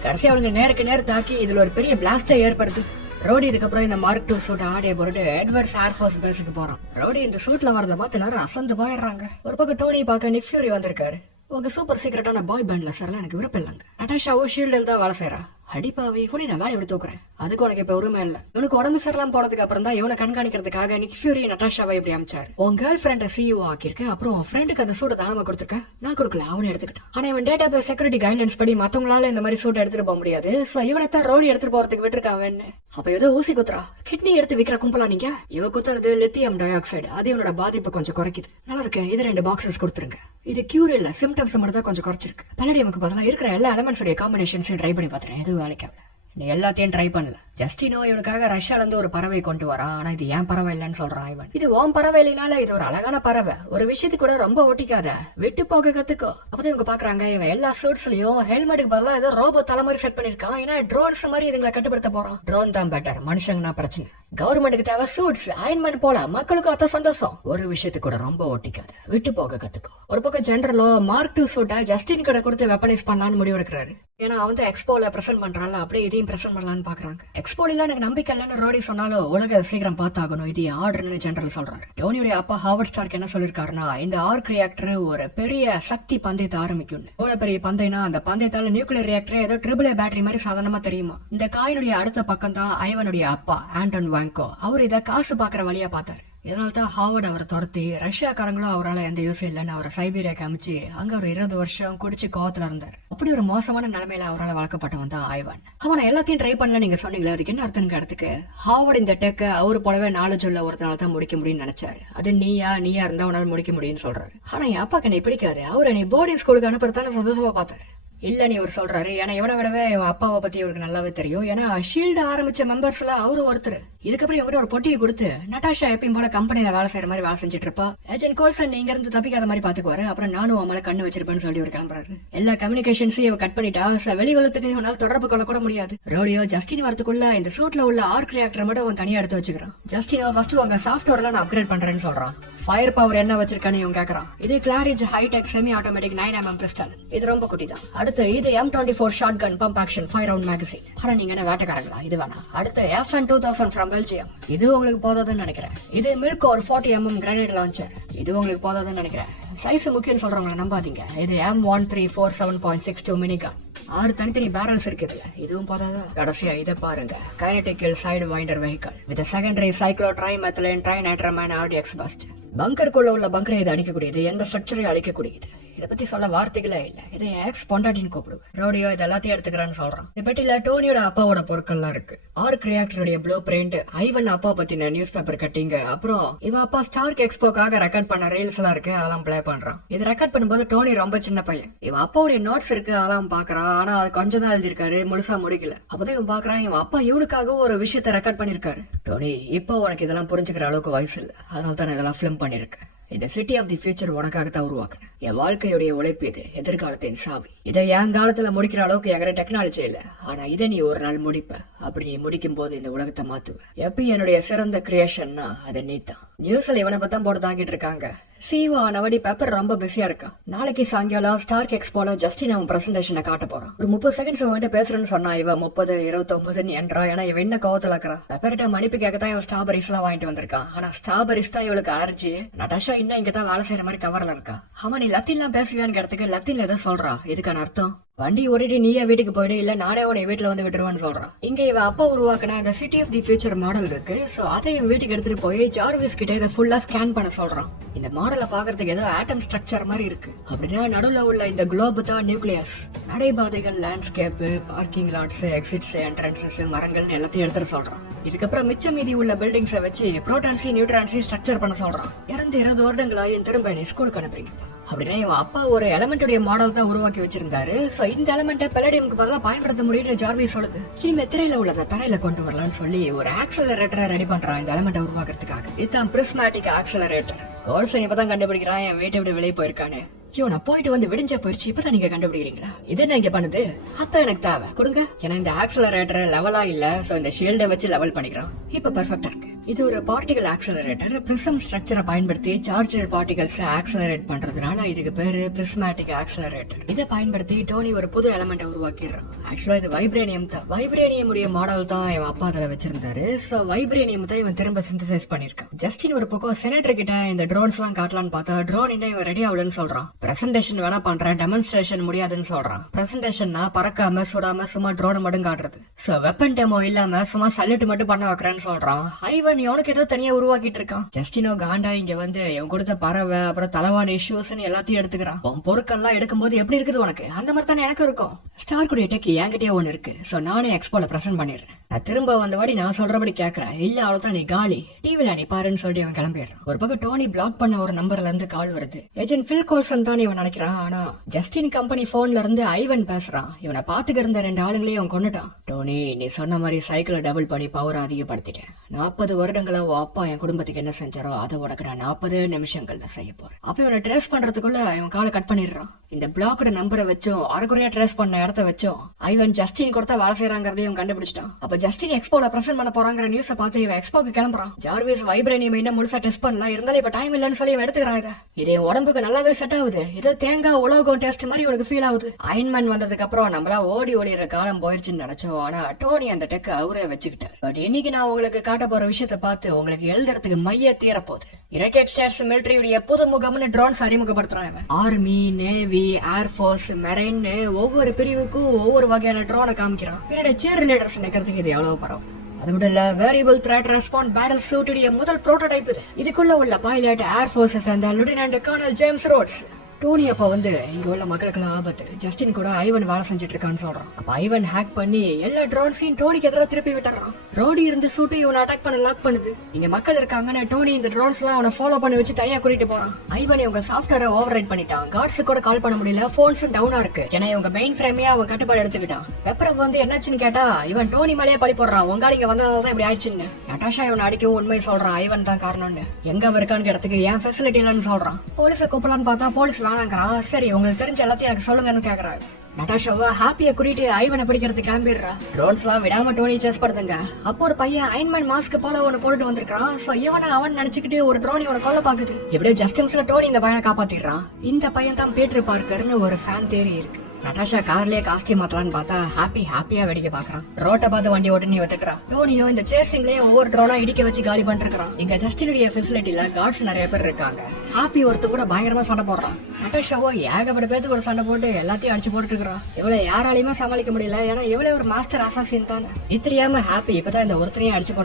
கடைசியா அவனுங்க நேருக்கு நேர் தாக்கி இதுல ஒரு பெரிய பிளாஸ்டை ஏற்படுத்து. ரோடி இதுக்கப்புறம் இந்த மார்க் 2 சூட் ஆடைய போட்டு எட்வர்ட்ஸ் ஏர்ஃபோர்ஸ் பேஸுக்கு போறான். ரோடி இந்த சூட்ல வரத பார்த்து எல்லாரும் அசந்து போயிடுறாங்க. ஒரு பக்கம் டோனி பார்க்க நிக் ஃபியூரி வந்திருக்காரு. உங்க சூப்பர் சீக்கிரட்டான பாய் பேண்ட்ல சார்லாம் எனக்கு விருப்பம் இல்லைங்க. நட்டாஷாவோ ஷீல்டு தான் வேலை செய்யறா. அடிப்பாவே கூட நான் வேலை எடுத்து தூக்குறேன், அதுக்கு உனக்கு இப்ப உரிமை இல்ல. இவனுக்கு உடம்பு சரியில்லாம போனதுக்கு அப்புறம் தான் இவனை கண்காணிக்கிறதுக்காக நிக் ஃபியூரி நட்டாஷாவை இப்படி அமைச்சாரு. உன் கேர்ள் ஃபிரெண்ட சிஇஓ ஆக்கியிருக்கேன், அப்புறம் உன் ஃப்ரெண்டுக்கு அந்த சூட்டை தானமா கொடுத்துருக்கேன். நான் கொடுக்கல, அவனை எடுத்துக்கிட்டான். ஆனா இவன் டேட்டா பேஸ் செக்யூரிட்டி கைட்லைன்ஸ் படி மத்தவங்களால இந்த மாதிரி சூட்டை எடுத்துட்டு போக முடியாது. சோ இவனை தான் ரோடி எடுத்துட்டு போறதுக்கு விட்டுருக்கான். அப்ப ஏதோ ஊசி குத்துறா, கிட்னி எடுத்து விக்கிற கும்பலா நீங்க? இவ குத்துறது லித்தியம் டை ஆக்சைடு, அது இவனோட பாதிப்பு கொஞ்சம் குறைக்குது. நல்லா இருக்கு, இது 2 பாக்ஸஸ் கொடுத்துருங்க. இது கியூர் இல்ல, சிம்டம்ஸ் மட்டும் தான் கொஞ்சம் குறைச்சிருக்கு. பலடியமுக்கு பதிலா இருக்கிற எல்லா எலமெண்ட்ஸோட காம்பினேஷன்ஸையும் ட்ரை பண்ணி பாத்துறேன், எதுவும் வேலைக்காக. நீ எல்லாத்தையும் ட்ரை பண்ணல. ஜஸ்டினோ இவனுக்காக ரஷ்யால இருந்து ஒரு பறவை கொண்டு வரான். ஆனா இது ஏன் பறவை இல்லைன்னு சொல்றான் இவன். இது ஓம் பறவை இல்லைனால இது ஒரு அழகான பறவை. ஒரு விஷயத்துக்கு கூட ரொம்ப ஒட்டிக்காத, விட்டு போக கத்துக்கோ. அப்பதான் இவங்க பாக்குறாங்க இவன் எல்லா சூட்ஸ்லயும் ஹெல்மெட்டுக்கு பதிலா ஏதோ ரோபோ தலைமுறை செட் பண்ணிருக்கான். ஏன்னா ட்ரோன்ஸ் மாதிரி இதுங்களை கட்டுப்படுத்த போறான். ட்ரோன் தான் பெட்டர், மனுஷங்கன்னா பிரச்சனை. கவர்மெண்ட்டுக்கு தேவை சூட்ஸ், அயன்மேன் போல மக்களுக்கு அத்த சந்தோஷம். ஒரு விஷயத்துக்கு கூட ரொம்ப ஒட்டிக்காத, விட்டு போக கத்துக்கோ. ஒரு பக்கம் ஜெனரலோ மார்க் 2 சூட்டை ஜஸ்டின் கடை கொடுத்து வெப்பனைஸ் பண்ணலான்னு முடிவு எடுக்கிறாரு. ஏன்னா அவன் எக்ஸ்போல பிரசன்ட் பண்றான்ல, அப்படியே இதையும் பிரசன்ட் பண்ணலான்னு பாக்குறாங்க. எக்ஸ்போல எனக்கு நம்பிக்கை இல்லைன்னு ரோடி சொன்னாலும் உலக சீக்கிரம் பார்த்தாகணும், இது ஆர்டர்னு ஜெனரல் சொல்றாரு. டோனியோட அப்பா ஹாவர்ட் ஸ்டார்க் என்ன சொல்லிருக்காருன்னா, இந்த ஆர்க் ரியாக்டர் ஒரு பெரிய சக்தி பந்தயத்தை ஆரம்பிக்கும். எவ்வளவு பெரிய பந்தயம்னா அந்த பந்தயத்தால நியூக்ளியர் ரியாக்டர் ஏதோ ட்ரிபிள் பேட்டரி மாதிரி சாதாரணமா தெரியுமா. இந்த காயினுடைய அடுத்த பக்கம் தான் ஐவனுடைய அப்பா ஆண்டன் வாங்கோ. அவர் இதை காசு பாக்குற வழியா பார்த்தாரு. இதனால்தான் ஹாவர்ட் அவரை துரத்தி ரஷ்யாக்காரங்களும் அவரால் எந்த யூஸும் இல்லைன்னு அவரை சைபீரியாக்கு அமைச்சு அங்க ஒரு 20 வருஷம் குடிச்சு கோவத்துல இருந்தார். அப்படி ஒரு மோசமான நிலைமையில அவரால் வளர்க்கப்பட்டவன் தான் ஐவான். அவனை எல்லாத்தையும் ட்ரை பண்ணல நீங்க சொன்னீங்களா, அதுக்கு என்ன அர்த்தம் இடத்துக்கு? ஹாவர்ட் இந்த டெக்க அவரு போலவே நாலேஜ் உள்ள ஒருத்தனால தான் முடிக்க முடியும்னு நினைச்சாரு. அது நீயா இருந்தா அவனால முடிக்க முடியும்னு சொல்றாரு. ஆனா என் அப்பாக்கு என்னை பிடிக்காது, அவர் என்னை போர்டிங் ஸ்கூலுக்கு அனுப்புறதான சந்தோஷமா பார்த்தாரு. இல்லன்னு இவர் சொல்றாரு. ஏன்னா இவனை விடவே இவன் அப்பாவை பத்தி இவருக்கு நல்லாவே தெரியும். ஏன்னா ஷீல்டு ஆரம்பிச்ச மெம்பர்ஸ்ல அவரும் ஒருத்தர். இதுக்கப்புறம் இவங்கிட்ட ஒரு பொட்டியை கொடுத்து நட்டாஷா எப்பயும் போல கம்பெனியில வேலை செய்யற மாதிரி வேலை செஞ்சுட்டு இருப்பா. ஏஜென்ட் கோல்சன் நீங்க இருந்து தப்பிக்காத மாதிரி பாத்துக்குவாரு. அப்புறம் நானும் அவன் மேல கண்ணு வச்சிருப்பேன்னு சொல்லி ஒரு கிளம்புறாரு. எல்லா கம்யூனிகேஷன்ஸையும் இவ கட் பண்ணிட்டா வெளி உலகத்துக்கு இவனால் தொடர்பு கொள்ள கூட முடியாது. ரோடியோ ஜஸ்டின் வரதுக்குள்ள இந்த சூட்ல உள்ள ஆர்க் ரியாக்டர் மட்டும் அவன் தனியா எடுத்து வச்சுக்கிறான். ஜஸ்டினோ ஃபர்ஸ்ட் உங்க சாஃப்ட்வேர்ல நான் அப்கிரேட் பண்றேன்னு சொல்றான். ஃபயர் பவர் என்ன வச்சிருக்கான்னு இவன் கேக்குறான். இது Claridge hi-tech semi automatic 9mm pistol. இது ரொம்ப குட்டி தான். அடுத்து இது M24 shotgun pump action 5 round magazine. ஆனா நீங்க என்ன வேட்டைக்காரங்களா, இது வேணா. அடுத்து FN 2000 ஃப்ரம் பெல்ஜியம். இது உங்களுக்கு போதாதுன்னு நினைக்கிறேன். இது மில்க் ஒரு 40mm கிரானைட் லான்ச்சர். இது உங்களுக்கு போதாதுன்னு நினைக்கிறேன். சைஸ் முக்கியம் சொல்றவங்களை நம்பாதீங்க. இது M1347.62 மினிகன். 6 தனித்தனி பேரல்ஸ் இருக்குது. இதுவும் போதாதா? கடைசியா இதை பாருங்க. Kinetical sidewinder vehicle with secondary cyclotrimethylenetrinitramine RDX burst. பங்கருக்குள்ள உள்ள பங்கரை இதை அடிக்கக்கூடியது, எந்த ஸ்ட்ரக்சரையும் அழிக்கக்கூடியது. இதை பத்தி சொல்ல வார்த்தைகளே இல்ல. இதை எக்ஸ் பொண்டாட்டின்னு கூப்பிடுவேன். ரோடியோ இது எல்லாத்தையும் எடுத்துக்கிறேன்னு சொல்றான். இந்த பெட்டியில டோனியோட அப்பாவோட பொருட்கள்லாம் இருக்கு. ஆர்க் ரியாக்டருடைய ப்ளூ பிரிண்ட், ஐவன் அப்பா பத்தின நியூஸ் பேப்பர் கட்டிங்க, அப்புறம் இவன் அப்பா ஸ்டார்க் எக்ஸ்போக்காக ரெக்கார்ட் பண்ண ரீல்ஸ் எல்லாம் இருக்கு, அதெல்லாம் பிளே பண்றான். இது ரெக்கார்ட் பண்ணும்போது டோனி ரொம்ப சின்ன பையன். இவன் அப்பாவுடைய நோட்ஸ் இருக்கு, அதெல்லாம் பாக்குறான். ஆனா அது கொஞ்சம் தான் எழுதிருக்காரு, முழுசா முடிக்கல. அப்பதான் இவன் பாக்குறான் இவன் அப்பா இவனுக்காக ஒரு விஷயத்த ரெக்கார்ட் பண்ணிருக்காரு. டோனி இப்போ உனக்கு இதெல்லாம் புரிஞ்சுக்கிற அளவுக்கு வயசு இல்ல, அதனால தான் இதெல்லாம் பிலிம் பண்ணிருக்கேன். இந்த சிட்டி ஆஃப் தி ஃபியூச்சர் உனக்காகத்தான் உருவாக்குனேன். என் வாழ்க்கையுடைய உழைப்பு இது, எதிர்காலத்தின் சாவி. இதை என் காலத்துல முடிக்கிற அளவுக்கு என்கிட்ட டெக்னாலஜி இல்ல, ஆனா இதை நீ ஒரு நாள் முடிப்ப. அப்படி நீ முடிக்கும் போது இந்த உலகத்தை மாத்துவ. எப்பயும் என்னுடைய சிறந்த கிரியேஷன்னா அது நீ தான். நியூஸ்ல இவனை பத்தி போட்டு தாக்கிட்டு இருக்காங்க. சிஓ ஆனவடி பெப்பர் ரொம்ப பிஸியா இருக்கா. நாளைக்கு சாயங்காலம் ஸ்டார்க் எக்ஸ்போல ஜஸ்டின் அவன் பிரசன்டேஷனை காட்ட போறான். ஒரு 30 செகண்ட்ஸ் அவன்கிட்ட பேசுறேன்னு சொன்னா இவன் 30 29 என்றா. ஏன்னா இவன் என்ன கோவத்துல இருக்கிறா. பெப்பர்கிட்ட மன்னிப்பு கேட்கத்தான் இவன் ஸ்ட்ராபெரிஸ் எல்லாம் வாங்கிட்டு வந்திருக்கான். ஆனா ஸ்ட்ராபெரிஸ் தான் இவளுக்கு அலர்ஜி. நடாஷா இன்னும் இங்கதான் வேலை செய்யற மாதிரி கவர்ல இருக்கா. அவன் நீ லத்தின்லாம் பேசுவியான்னு கேட்டதுக்கு லத்தின்ல ஏதோ சொல்றா. இதுக்கான அர்த்தம் வண்டி ஓடிட்டு நீயே வீட்டுக்கு போயிடு, இல்ல நானே உன்னை வீட்டுல வந்து விட்டுருவான்னு சொல்றான். இங்க இவன் அப்பா உருவாக்குன இந்த city of the future model இருக்கு. சோ அதை இவன் வீட்டுக்கு எடுத்துட்டு போய் ஜார்விஸ் கிட்ட இதை ஃபுல்லா ஸ்கேன் பண்ண சொல்றான். இந்த மாடலை பாக்குறதுக்கு ஏதோ ஆட்டம் ஸ்ட்ரக்சர் மாதிரி இருக்கு. அப்படின்னா நடுவுல உள்ள இந்த குளோப் தான் நியூக்ளியஸ். நடைபாதைகள், landscape, parking lots, exits, entrances, மரங்கள் எல்லாத்தையும் எடுத்துட்டு சொல்றான். இதுக்கப்புறம் மிச்ச மீதி உள்ள பில்டிங்ஸை வச்சு புரோட்டான்சி நியூட்ரான்சி ஸ்ட்ரக்சர் பண்ண சொல்றான். 20 வருடங்களாயும் திரும்ப நீ ஸ்கூலுக்கு அனுப்புறீங்க. அப்படின்னா இவன் அப்பா ஒரு எலமெண்ட்டுடைய மாடல் தான் உருவாக்கி வச்சிருந்தாரு. சோ இந்த எலமெண்ட்டை பெலடியமுக்கு பதிலாக பயன்படுத்த முடியும்னு ஜார்விஸ் சொல்லுது. இனிமே திரையில உள்ளதை தரையில கொண்டு வரலாம்னு சொல்லி ஒரு ஆக்சலரேட்டரை ரெடி பண்றான் இந்த எலமெண்ட்டை உருவாக்குறதுக்காக. இதுதான் பிரிஸ்மேட்டிக் ஆக்சலரேட்டர். கோல்சன் இப்பதான் கண்டுபிடிக்கிறான் என் வீட்டை விட்டு வெளியே போயிருக்கானு. ஐயோ நான் போயிட்டு வந்து விடிஞ்சா போயிடுச்சு, இப்பதான் நீங்க கண்டுபிடிக்கிறீங்களா? இது என்ன இங்க பண்ணுது? அதான் எனக்கு தேவை, கொடுங்க. ஏன்னா இந்த ஆக்சலரேட்டர் லெவலா இல்ல. சோ இந்த ஷீல்டை வச்சு லெவல் பண்ணிக்கிறோம். இப்ப பெர்ஃபெக்ட்டா இருக்கு. இது ஒரு பார்ட்டிகல் ஆக்சலரேட்டர். பிரிசம் ஸ்ட்ரக்சரை பயன்படுத்தி சார்ஜர் பார்ட்டிகல்ஸ் ஆக்சலரேட் பண்றதுனால இதுக்கு பேரு பிரிஸ்மேட்டிக் ஆக்சலரேட்டர். இதை பயன்படுத்தி டோனி ஒரு புது எலமெண்ட் உருவாக்கிடுறான். ஆக்சுவலா இது வைப்ரேனியம் தான். வைப்ரேனியம் உடைய மாடல் தான் இவன் அப்பா அதில் வச்சிருந்தாரு. சோ வைப்ரேனியம் தான் இவன் திரும்ப சிந்தசைஸ் பண்ணிருக்கான். ஜஸ்டின் ஒரு பக்கம் செனட்டர் கிட்ட இந்த ட்ரோன்ஸ் எல்லாம் காட்டலான்னு பார்த்தா ட்ரோன் இன்னும் இவன் ரெடி ஆகலன்னு சொல்றான். பிரசன்டேஷன் வேணா பண்றேன், டெமான்ஸ்ட்ரேஷன் முடியாதுன்னு சொல்றான். பிரசன்டேஷன்னா பறக்காம சுடாம சும்மா ட்ரோன் மட்டும் காட்டுறது. சோ வெப்பன் டெமோ இல்லாம சும்மா சல்யூட் மட்டும் பண்ண வைக்கிறேன்னு சொல்றான். ஐவன் இவனுக்கு ஏதோ தனியா உருவாக்கிட்டு இருக்கான். ஜஸ்டினோ காண்டா இங்க வந்து இவன் கொடுத்த பறவை அப்புறம் தலைவாணி இஷ்யூஸ் எல்லாத்தையும் எடுத்துக்கிறான். உன் பொருட்கள்லாம் எடுக்கும்போது எப்படி இருக்குது உனக்கு? அந்த மாதிரி தானே எனக்கு இருக்கும். ஸ்டார்க்குடைய டெக் என்கிட்டயே ஒண்ணு இருக்கு. சோ நானே எக்ஸ்போல பிரசன்ட் பண்ணிடுறேன். நான் திரும்ப வந்தவாடி நான் சொல்றபடி கேட்கறேன். இல்ல அவ்வளவுதான் நீ காலி, டிவில நீ பாருன்னு சொல்லிட்டு அவன் கிளம்பிடுறான். ஒரு பக்கம் டோனி பிளாக் பண்ண ஒரு நம்பர்ல இருந்து கால் வருது. ஏஜென்ட் பில் கோல்சன் தான் இவன் நினைக்கிறான். ஆனா ஜஸ்டின் கம்பெனி போன்ல இருந்து ஐவன் பேசுறான். இவனை பாத்துக்க இருந்த 2 ஆளுங்களையும் அவன் கொண்டுட்டான். டோனி நீ சொன்ன மாதிரி சைக்கிளை டபுள் பண்ணி பவர் அதிகப்படுத்திட்டேன். 40 வருடங்களா உன் அப்பா என் குடும்பத்துக்கு என்ன செஞ்சாரோ அதை உனக்கு நான் 40 நிமிஷங்கள்ல செய்ய போறேன். அப்ப இவனை ட்ரேஸ் பண்றதுக்குள்ள இவன் காலை கட் பண்ணிடுறான். இந்த பிளாக்கோட நம்பரை வச்சும் அரைக்குறையா ட்ரேஸ் பண்ண இடத்த வச்சும் ஐவன் ஜஸ்டின் கொடுத்தா வேலை செய்யறாங்கிறதையும் கண்டுபிடிச்சிட்டான். அப்ப ஜஸ்டின் எக்ஸ்போல பிரசன்ட் பண்ண போறாங்கிற நியூஸை பார்த்து இவன் எக்ஸ்போக்கு கிளம்புறான். ஜார்விஸ் வைப்ரேனியம் இன்னும் முழுசா டெஸ்ட் பண்ணல, இருந்தாலும் இப்ப டைம் இல்லன்னு சொல்லி எடுத்துக்கிறான். இது உடம்புக்கு நல்லாவே செட் ஆகுது. ஏதோ தேங்காய் உலோகம் டெஸ்ட் மாதிரி உனக்கு ஃபீல் ஆகுது. அயன்மேன் வந்ததுக்கு அப்புறம் நம்மளா ஓடி ஒளியிற காலம் போயிருச்சுன்னு நினைச்சோம். ஆனா டோனி அந்த டெக் அவரே வச்சுக்கிட்டார். பட் இன்னைக்கு நான் உங்களுக்கு காட்ட போற விஷயத்த பார்த்து உங்களுக்கு எழுதுறதுக்கு மைய தீரப்போகுது. யுனைடெட் ஸ்டேட்ஸ் மிலிட்டரியுடைய புது முகம்னு ட்ரோன்ஸ் அறிமுகப்படுத்துறான். ஆர்மி, நேவி, ஏர்போர்ஸ், மெரைன் ஒவ்வொரு பிரிவுக்கும் ஒவ்வொரு வகையான ட்ரோனை காமிக்கிறான். பின்னாடி சேர் லீடர்ஸ் நிக்கிறதுக்கு இது எவ்வளவு பரவாயில்ல. அது மட்டும் இல்ல, வேரியபிள் த்ரெட் ரெஸ்பாண்ட் பேட்டில் சூட்டுடைய முதல் புரோட்டோடைப் இது. இதுக்குள்ள உள்ள பைலட் ஏர்போர்ஸை சேர்ந்த lieutenant colonel James Rhodes. Tony அப்ப வந்து இங்க உள்ள மக்களுக்கெல்லாம் ஆபத்து, ஜஸ்டின் கூட ஐவன் வேலை செஞ்சுட்டு இருக்கான்னு சொல்றான். அப்ப ஐவன் ஹேக் பண்ணி எல்லா ட்ரோன்ஸையும் டோனிக்கு எதிராக திருப்பி விட்டுறான். ரோடி இருந்து சூட்டு இவனை அட்டாக் பண்ண லாக் பண்ணுது. இங்க மக்கள் இருக்காங்கன்னு டோனி இந்த ட்ரோன்ஸ் எல்லாம் அவனை ஃபாலோ பண்ணி வச்சு தனியா கூட்டிட்டு போறான். ஐவன் இவங்க சாஃப்ட்வேரை ஓவர் ரைட் பண்ணிட்டான். கார்ட்ஸ் கூட கால் பண்ண முடியல, போன்ஸும் டவுனா இருக்கு. ஏன்னா இவங்க மெயின் ஃப்ரேமே அவன் கட்டுப்பாடு எடுத்துக்கிட்டான். பெப்பர் வந்து என்னாச்சுன்னு கேட்டா இவன் டோனி மேலேயே பழி போடுறான். உங்க இங்க வந்ததால்தான் இப்படி ஆயிடுச்சுன்னு. நட்டாஷா இவன் அடிக்கவும் உண்மை சொல்றான். ஐவன் தான் காரணம்னு. எங்க இருக்கான்னு இடத்துக்கு ஏன் ஃபெசிலிட்டி இல்லைன்னு சொல்றான். போலீஸை கூப்பிடலான்னு பார்த்தா போலீஸ் வேணாங்கிறான். சரி உங்களுக்கு தெரிஞ்ச எல்லாத்தையும் எனக்கு சொல்லுங்கன்னு கேக்குறாங்க. நட்டாஷாவா ஹாப்பியா கூட்டிட்டு ஐவனை பிடிக்கிறதுக்கு கிளம்பிடுறா. ட்ரோன்ஸ் எல்லாம் விடாம டோனி சேஸ் படுத்துங்க. அப்போ ஒரு பையன் அயன்மேன் மாஸ்க் போல ஒன்னு போட்டு வந்திருக்கான். சோ இவனை அவன் நினைச்சுக்கிட்டு ஒரு ட்ரோன் இவனை கொல்ல பாக்குது. எப்படியோ ஜஸ்டின்ஸ்ல டோனி இந்த பையனை காப்பாத்திடுறான். இந்த பையன் தான் பீட்டர் பார்க்கர்னு ஒரு ஃபேன் தியரி இருக்கு. நட்டாஷா கார்லயே காஸ்டியூம் மாத்தலான்னு பார்த்தா ஹாப்பியா வெடிக்க பாக்குறான். ரோட்டை பார்த்து வண்டி ஓட்டு நீ வந்துட்டுறான். டோனியோ இந்த சேசிங்லயே ஒவ்வொரு ட்ரோனா இடிக்க வச்சு காலி பண்ணிருக்கான். இங்க ஜஸ்டினுடைய ஃபெசிலிட்டில கார்ட்ஸ் நிறைய பேர் இருக்காங்க. ஹாப்பி ஒருத்தர் கூட பயங்கரமா சண்டை போடுறான். நட்டாஷாவோ ஏகப்பட்ட பேருக்கு ஒரு சண்டை போட்டு எல்லாத்தையும் அடிச்சு போட்டு இருக்கிறான். இவளை யாராலையுமே சமாளிக்க முடியல. ஏன்னா இவளே ஒரு மாஸ்டர் அசாசின் தானே. தெரியாம ஹாப்பி இப்பதான் இந்த ஒருத்தரையும் அடிச்சு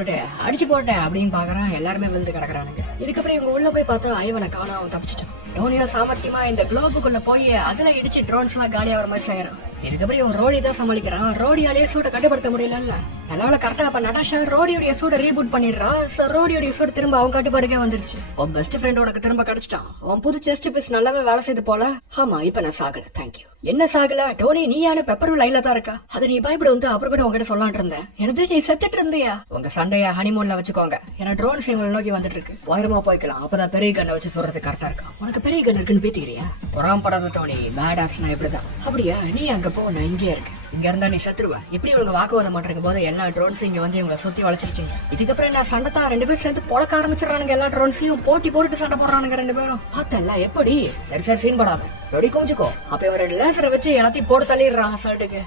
போட்டேன் அப்படின்னு பாக்குறான். எல்லாருமே விழுந்து கிடக்குறானுங்க. இதுக்கப்புறம் இவங்க உள்ள போய் பார்த்தா ஐவனை காணாம தப்பிச்சிட்டான். டோனியோ சாமர்த்தியமா இந்த குளோபுக்குள்ள போய் அதுல இடிச்சு ட்ரோன்ஸ் எல்லாம் காலியா வர மாதிரி செய்யறான். இதுக்கப்புறம் இவன் ரோடி தான் சமாளிக்கிறான். ரோடியாலேயே சூட்டை கட்டுப்படுத்த முடியல. நல்லவேளை கரெக்டா அப்ப நட்டாஷா ரோடியோடைய சூட ரீபூட் பண்ணிடுறான். ரோடியோடைய சூடு திரும்ப அவன் கட்டுப்பாடுக்கே வந்துருச்சு. உன் பெஸ்ட் ஃப்ரெண்ட் உனக்கு திரும்ப கிடைச்சிட்டான். உன் புது செஸ்ட் பீஸ் நல்லாவே வேலை செய்து போல. ஆமா இப்ப நான் சாகல, தேங்க்யூ. என்ன சாகல டோனி? நீயான பெப்பரும் லைன்ல தான் இருக்கா. அதை நீ பயப்பட வந்து அப்புறம் கூட உங்ககிட்ட சொல்லான் இருந்தேன். எனது நீ செத்துட்டு இருந்தியா? உங்க சண்டைய ஹனிமூன்ல வச்சுக்கோங்க. ஏன்னா ட்ரோன்ஸ் இவங்களை நோக்கி வந்துட்டு இருக்கு. உயரமா போய்க்கலாம். அப்பதான் பெரிய கண்ணை வச்சு சொல்றது கரெக்டா இருக்கா. உனக்கு பெரிய கண் இருக்குன்னு பேத்திக்கிறியா? பொறாமப்படாத டோனி, பேடாஸ்னா இப்படிதான். அப்படியா? நீ அங்க போ, நான் இங்கே இருக்கேன். இங்க இருந்தா நீ செத்துருவ. இப்படி இவங்க வாக்குவாதம் பண்றீங்க போது எல்லா ட்ரோன்ஸ் இங்க வந்து இவங்களை சுத்தி வளைச்சிருச்சுங்க. இதுக்கப்புறம் என்ன சண்டை தான், 2 பேரும் சேர்ந்து பொழக்க ஆரம்பிச்சிடறானுங்க. எல்லா ட்ரோன்ஸையும் போட்டி போட்டு சண்டை போடுறானுங்க 2 பேரும். பார்த்தல எப்படி? சரி சீன் படாம ரெடி குமிச்சுக்கோ. அப்ப இவன் 2 லேசரை வச்சு எல்லாத்தையும் போட்டு தள்ளிடுறான் சர்ட்டுக்கு.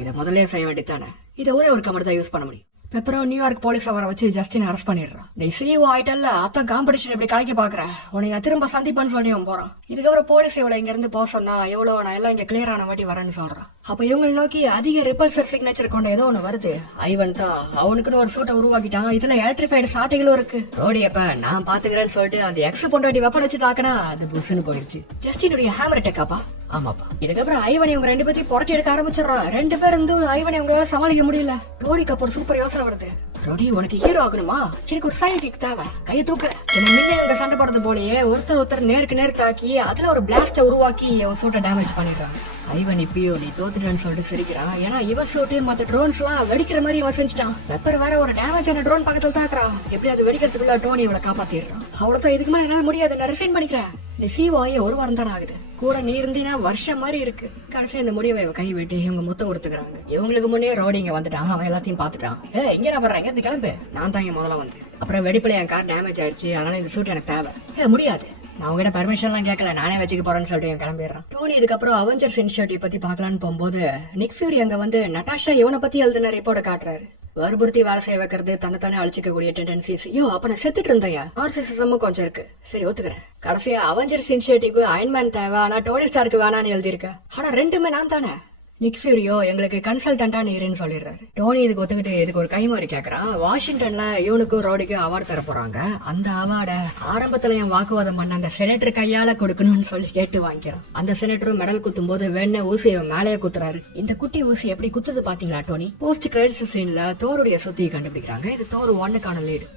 இதை முதல்ல செய்ய வேண்டியதானே. இதை ஒரே ஒரு கமெண்ட் தான் யூஸ் பண்ண முடியும். அப்புறம் நியூயார்க் போலீஸ் அவரை வச்சு ஜஸ்டின் அரெஸ்ட் பண்ணிடுறான். நீ சிஇஓ ஆயிட்டல்ல, அதான் காம்படிஷன் இப்படி கலைக்க பாக்குற, உனக்கு திரும்ப சந்திப்பான்னு சொல்லி அவன் போறான். இதுக்கப்புறம் போலீஸ் இவளை இங்க இருந்து போக சொன்னா எவ்வளவு நான் எல்லாம் இங்க கிளியர் ஆன வாட்டி வரேன்னு சொல்றான். அப்ப இவங்களை நோக்கி அதிக ரிப்பல்சர் சிக்னேச்சர் கொண்ட ஏதோ ஒண்ணு வருது. ஐவன் தான் அவனுக்குன்னு ஒரு சூட்டை உருவாக்கிட்டான். இதுல எலக்ட்ரிஃபைடு சாட்டைகளும் இருக்கு. ரோடி அப்ப நான் பாத்துக்கிறேன்னு சொல்லிட்டு அந்த எக்ஸ் பொண்டாட்டி வெப்பன் வச்சு தாக்கினா அது புஷ்னு போயிருச்சு. ஜஸ்டினுடைய ஹேமர் டெக்காப்பா. ஆமாப்பா. இதுக்கப்புறம் ஐவன் இவங்க 2 பேத்தையும் புரட்டி எடுக்க ஆரம்பிச்சிடறான். 2 பேர் இருந்து ஐவன் இவங்களால சமாளிக்க முடியல. ரோடிக்கு அப்போ ஒரு சூப்பர் யோசனை வருது. ரோடி, உனக்கு ஹீரோ ஆகணுமா? எனக்கு ஒரு சைடு கிக் தேவை. கையை தூக்கு. முன்ன இவங்க சண்டை போடுறது போலயே ஒருத்தர் நேருக்கு நேர் தாக்கி அதுல ஒரு பிளாஸ்ட உருவாக்கி அவன் சூட்டை டேமேஜ் பண்ணிடுறான். ஐவன் இப்பயோ நீ தோத்துட்டான்னு சொல்லிட்டு சிரிக்கிறான். ஏன்னா இவன் சூட்டு மத்த ட்ரோன்ஸ் எல்லாம் வெடிக்கிற மாதிரி இவன் செஞ்சுட்டான். பெப்பர் வேற ஒரு டேமேஜ் ஆன ட்ரோன் பக்கத்துல தாக்குறான். எப்படி அது வெடிக்கிறதுக்குள்ள டோனி இவளை காப்பாத்திடுறான். அவ்வளவுதான், இதுக்கு மேல என்னால முடியாது, நான் ரிசைன் பண்ணிக்கிறேன். நீ சிஓ 1 வாரம் தான் ஆகுது. கூட நீ இருந்தீனா வருஷம் மாதிரி இருக்கு. கடைசி இந்த முடிவை கை விட்டு இவங்க முத்தம் கொடுத்துக்கிறாங்க. இவங்களுக்கு முன்னே ரோடி இங்க வந்துட்டான். அவன் எல்லாத்தையும் பாத்துட்டான். இங்க என்ன பண்றாங்க? இது கிளம்பு. நான் தான் இங்க முதல்ல வந்தேன். அப்புறம் வெடிப்புல என் கார் டேமேஜ் ஆயிடுச்சு, அதனால இந்த சூட் எனக்கு தேவை. முடியாது, நான் உங்ககிட்ட பர்மிஷன் எல்லாம் கேட்கல, நானே வச்சுக்க போறேன்னு சொல்லிட்டு கிளம்பிடுறான். டோனி இதுக்கப்புறம் அவெஞ்சர்ஸ் இனிஷியேட்டிவ் பத்தி பாக்கலான்னு போகும்போது நிக் ஃபியூரி அங்க வந்து நட்டாஷா இவனை பத்தி எழுதின ரிப்போர்ட்டை காட்டுறாரு. வற்புறுத்தி வேலை செய்ய வைக்கிறது, தன்னைத்தானே அழிச்சிக்கக்கூடிய டெண்டன்சிஸ். அப்ப நான் செத்துட்டு இருந்தேன். நார்சிசிசமும் கொஞ்சம் இருக்கு. சரி, ஒத்துக்கிறேன். கடைசியா அவெஞ்சர்ஸ் இனிஷியேட்டிவ்க்கு அயன்மேன் தேவை, ஆனா டோனி ஸ்டார்க்கு வேணான்னு எழுதியிருக்க. ஆனா 2மே நான் தானே. நிக் ஃபியூரியோ எங்களுக்கு கன்சல்டன்டா நீருன்னு சொல்லிடுறாரு. டோனி இதுக்கு ஒத்துக்கிட்டு இதுக்கு ஒரு கைமாறி கேட்கறான். வாஷிங்டன்ல இவனுக்கும் ரோடிக்கும் அவார்டு தர போறாங்க. அந்த அவார்டை ஆரம்பத்துல என் வாக்குவாதம் பண்ண அந்த செனட்டர் கையால கொடுக்கணும்னு சொல்லி கேட்டு வாங்கிக்கிறான். அந்த செனட்டரும் மெடல் குத்தும் போது வேண ஊசியை மேலேயே குத்துறாரு. இந்த குட்டி ஊசி எப்படி குத்துது பாத்தீங்களா டோனி? போஸ்ட் கிரெடிட்ஸ் சீன்ல தோருடைய சுத்தியை கண்டுபிடிக்கிறாங்க. இது தோர் 1க்கான லீடு.